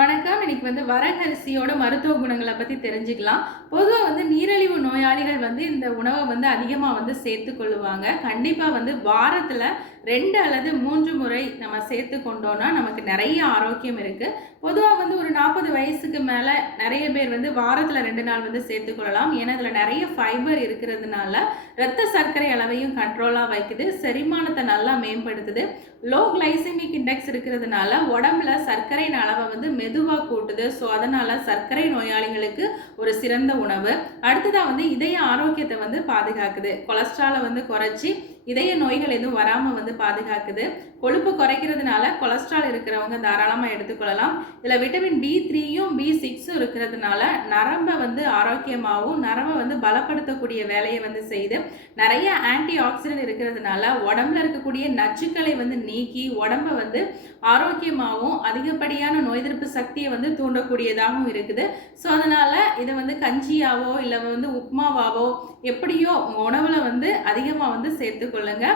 வணக்கம். இன்னைக்கு வந்து வரகரிசியோட மருத்துவ குணங்களை பற்றி தெரிஞ்சுக்கலாம். பொதுவாக வந்து நீரிழிவு நோயாளிகள் வந்து இந்த உணவை வந்து அதிகமாக வந்து சேர்த்து கொள்ளுவாங்க. கண்டிப்பாக வந்து வாரத்தில் ரெண்டு அல்லது மூன்று முறை நம்ம சேர்த்து கொண்டோம்னா நமக்கு நிறைய ஆரோக்கியம் இருக்குது பொதுவாக வந்து ஒரு நாற்பது வயசுக்கு மேலே நிறைய பேர் வந்து வாரத்தில் ரெண்டு நாள் வந்து சேர்த்து கொள்ளலாம். ஏன்னா அதில் நிறைய ஃபைபர் இருக்கிறதுனால ரத்த சர்க்கரை அளவையும் கண்ட்ரோலாக வைக்குது. செரிமானத்தை நல்லா மேம்படுத்துது. லோ கிளைசிமிக் இண்டெக்ஸ் இருக்கிறதுனால உடம்புல சர்க்கரையின் அளவை வந்து மெதுவாக கூட்டுது. ஸோ அதனால் சர்க்கரை நோயாளிகளுக்கு ஒரு சிறந்த உணவு. அடுத்ததாக வந்து இதய ஆரோக்கியத்தை வந்து பாதுகாக்குது. கொலஸ்ட்ராலை வந்து குறைச்சி இதய நோய்கள் எதுவும் வராமல் வந்து பாதுகாக்குது. கொழுப்பு குறைக்கிறதுனால கொலஸ்ட்ரால் இருக்கிறவங்க தாராளமாக எடுத்துக்கொள்ளலாம். இதில் விட்டமின் பி த்ரீயும் பி சிக்ஸும் இருக்கிறதுனால நரம்பை வந்து ஆரோக்கியமாகவும் நரம்பை வந்து பலப்படுத்தக்கூடிய வேலையை வந்து செய்து நிறைய ஆன்டி ஆக்சிடென்ட் இருக்கிறதுனால உடம்புல இருக்கக்கூடிய நச்சுக்களை வந்து நீக்கி உடம்பை வந்து ஆரோக்கியமாகவும் அதிகப்படியான நோய் எதிர்ப்பு சக்தியை வந்து தூண்டக்கூடியதாகவும் இருக்குது. ஸோ அதனால் இதை வந்து கஞ்சியாவோ இல்லை வந்து உப்மாவாவோ எப்படியோ உணவில் வந்து அதிகமாக வந்து சேர்த்துக்கொள்ளுங்க.